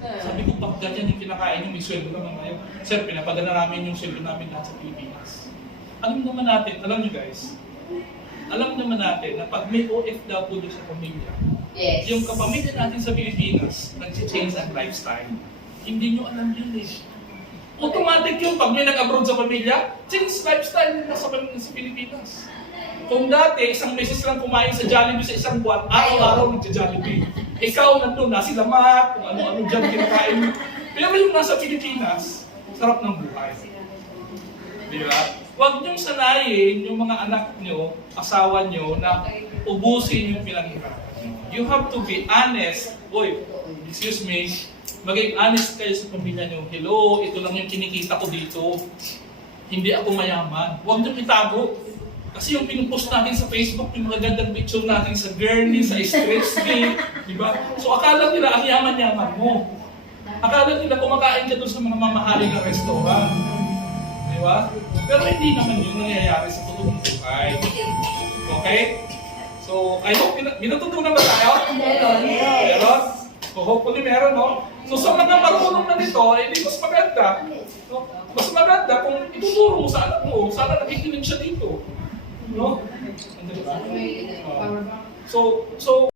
Sabi ko, pag ganyan yung kinakain yung may sweldo naman ngayon. Sir, pinapadala namin yung sweldo namin lahat sa Pilipinas. Alam naman natin, alam nyo guys, alam naman natin na pag may OFW sa pamilya, yung kapamilya natin sa Pilipinas, nag-change ang lifestyle. Hindi nyo alam yun eh. Automatic yun, pag may nag-abroad sa pamilya, change lifestyle nila sa Pilipinas. Kung dati, isang beses lang kumain sa Jollibee sa isang buwan, araw-araw nagja-Jollibee. Ikaw nandun, nasi lamat, kung ano-ano dyan kinakain mo. Pero yung nasa Pilipinas, sarap ng buhay. Di ba? Huwag niyong sanayin yung mga anak niyo, asawa niyo, na ubusin yung pinanghirapan niyo. You have to be honest. Boy, excuse me, maging honest kayo sa pamilya niyo. Hello, ito lang yung kinikita ko dito. Hindi ako mayaman. Huwag niyong itago. Kasi yung pinupost natin sa Facebook, yung mga gandang picture natin sa gurney, sa stretch day, di ba? So akala nila ang yaman-yaman mo. Akala nila kumakain ka doon sa mga mamahaling na restaurant. Di ba? Pero hindi naman yun nangyayari sa totoong buhay. Okay? So, I hope, binatutunan ba tayo? Meron? So, hopefully meron, no? So, sa mga marunong na nito, hindi mas maganda. No? Mas maganda kung ituturo mo sa anak mo, sana nakikinig siya dito. No? So